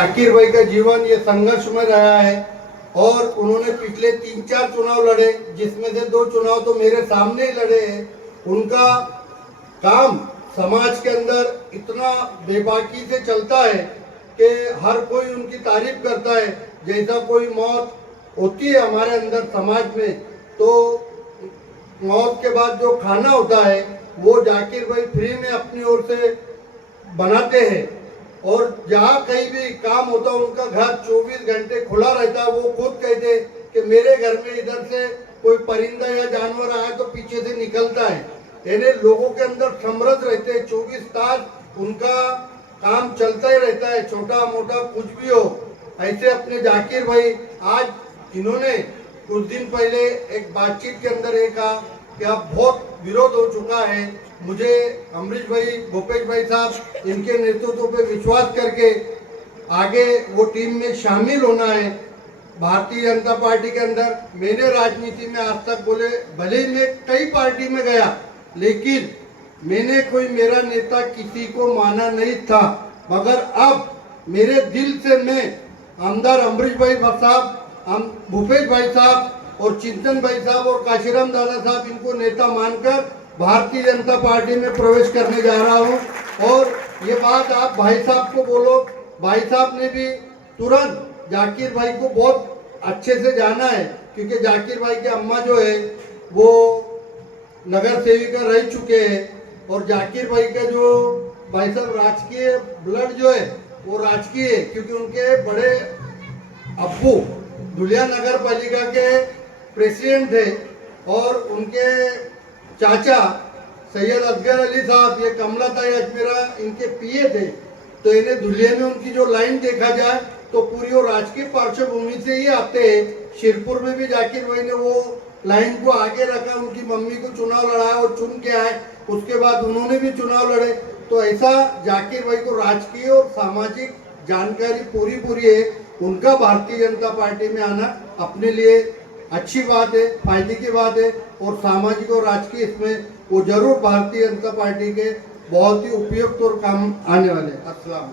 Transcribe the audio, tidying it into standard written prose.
जाकिर भाई का जीवन ये संघर्ष में रहा है और उन्होंने पिछले 3-4 चुनाव लड़े, जिसमें से 2 चुनाव तो मेरे सामने ही लड़े हैं। उनका काम समाज के अंदर इतना बेबाकी से चलता है कि हर कोई उनकी तारीफ करता है। जैसा कोई मौत होती है हमारे अंदर समाज में, तो मौत के बाद जो खाना होता है वो जाकिर भाई फ्री में अपनी ओर से बनाते हैं। और जहाँ कहीं भी काम होता है उनका घर 24 घंटे खुला रहता है। वो खुद कहते कि मेरे घर में इधर से कोई परिंदा या जानवर आया तो पीछे से निकलता है। यानी लोगों के अंदर समृद्ध रहते हैं, 24 तास उनका काम चलता ही रहता है, छोटा मोटा कुछ भी हो। ऐसे अपने जाकिर भाई आज इन्होंने कुछ दिन पहले एक बातचीत के अंदर ये कहा कि अब बहुत विरोध हो चुका है, मुझे अमरीश भाई, भूपेश भाई साहब इनके नेतृत्व पे विश्वास करके आगे वो टीम में शामिल होना है भारतीय जनता पार्टी के अंदर। मैंने राजनीति में आज तक बोले भले ही मैं कई पार्टी में गया, लेकिन मैंने कोई मेरा नेता किसी को माना नहीं था, मगर अब मेरे दिल से मैं आमदार अमरीश भाई साहब, भूपेश भाई साहब और चिंतन भाई साहब और काशीराम दादा साहब, इनको नेता मानकर भारतीय जनता पार्टी में प्रवेश करने जा रहा हूं। और ये बात आप भाई साहब को बोलो, भाई साहब ने भी तुरंत जाकिर भाई को बहुत अच्छे से जाना है, क्योंकि जाकिर भाई के अम्मा जो है वो नगर सेविका रह चुके हैं। और जाकिर भाई का जो भाई साहब राजकीय ब्लड जो है वो राजकीय है, क्योंकि उनके बड़े अब्बू धुलिया नगर पालिका के प्रेसिडेंट थे और उनके चाचा सैयद असगर अली साहब, ये कमला ताई अजमेरा इनके पीए थे। तो इन्हें धुलिया में उनकी जो लाइन देखा जाए तो पूरी वो राजकीय पार्श्वभूमि से ही आते हैं। शिरपुर में भी जाकिर भाई ने वो लाइन को आगे रखा, उनकी मम्मी को चुनाव लड़ाया और चुन के आए, उसके बाद उन्होंने भी चुनाव लड़े। तो ऐसा जाकिर भाई को राजकीय और सामाजिक जानकारी पूरी है। उनका भारतीय जनता पार्टी में आना अपने लिए अच्छी बात है, फायदे की बात है। और सामाजिक और राजकीय इसमें वो जरूर भारतीय जनता पार्टी के बहुत ही उपयुक्त और काम आने वाले। अस्सलाम।